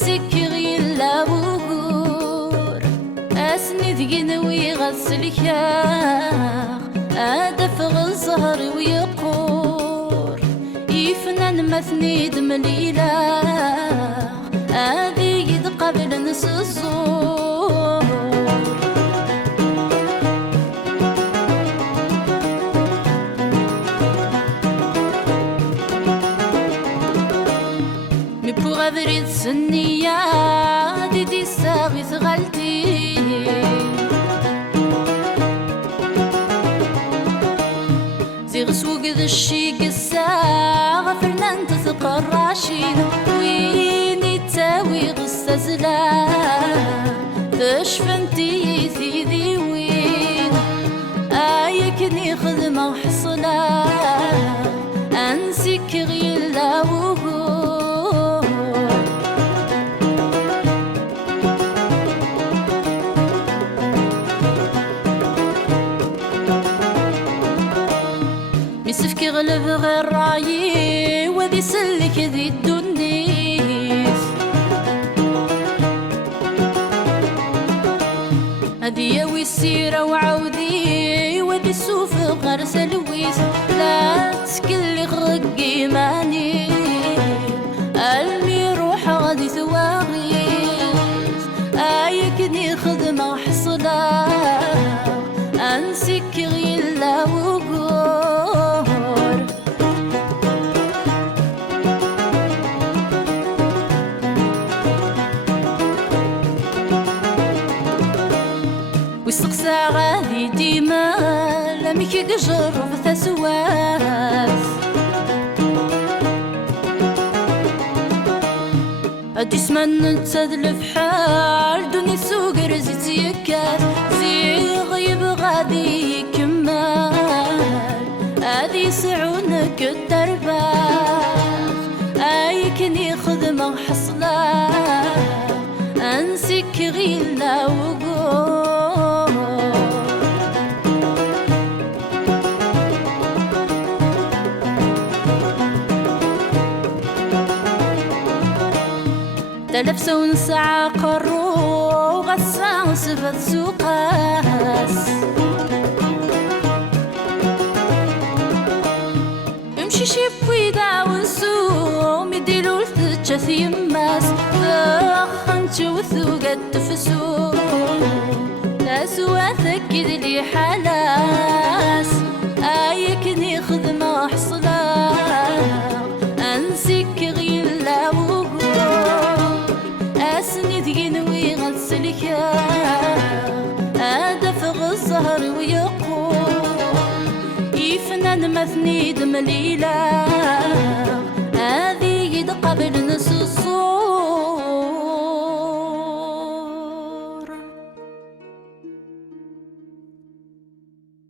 انسكي لا وغور اسني ذقنوي غسلكاغ ادفغ الزهر ويقور يفنان مثني دمليلا هذه يد قبل نس الزور مي بوغ افريد سنية دي ساغي ثغلتي زيغ سوق ذا الشي قساغ فرنان تثق الراشين ويني تاوي غصة زلا تشفنتي ثي ذي وين آيكني خدمة وحصلا أنسك غيلا وغور مسفك غلب غير رايي وذي سلك ذي الدنيس هذي يوي السيرة وعودي وذي السوف غرس لويس لا تسكلي غرقي ماني المي روح غادي ثواغيس آيكني خدمة وحصلا أنسك غيلا وغور ويستقسى غادي ديما لميك قجر وثسواس أدي سمن تدلف حال دوني سوق رزيت يكاس زيغ يبغى ذي كمال أدي سعونك الدرباس آيكني خدمة وحصلا أنسك غيلا وغور تلبسة ونسعى قرو غسان صفة سوقاس امشي شبوي داون سوم يديلو الثجة يماس فخنش وثوق التفسو لا سوى ثكد لي حلاس آيكني خدمة وحصلا أنسك غيلا وغور أسني ذقنوي غسلكا أدفغ الزهر ويقور يفنان مثني دمليلا هذه يد قبل نصوص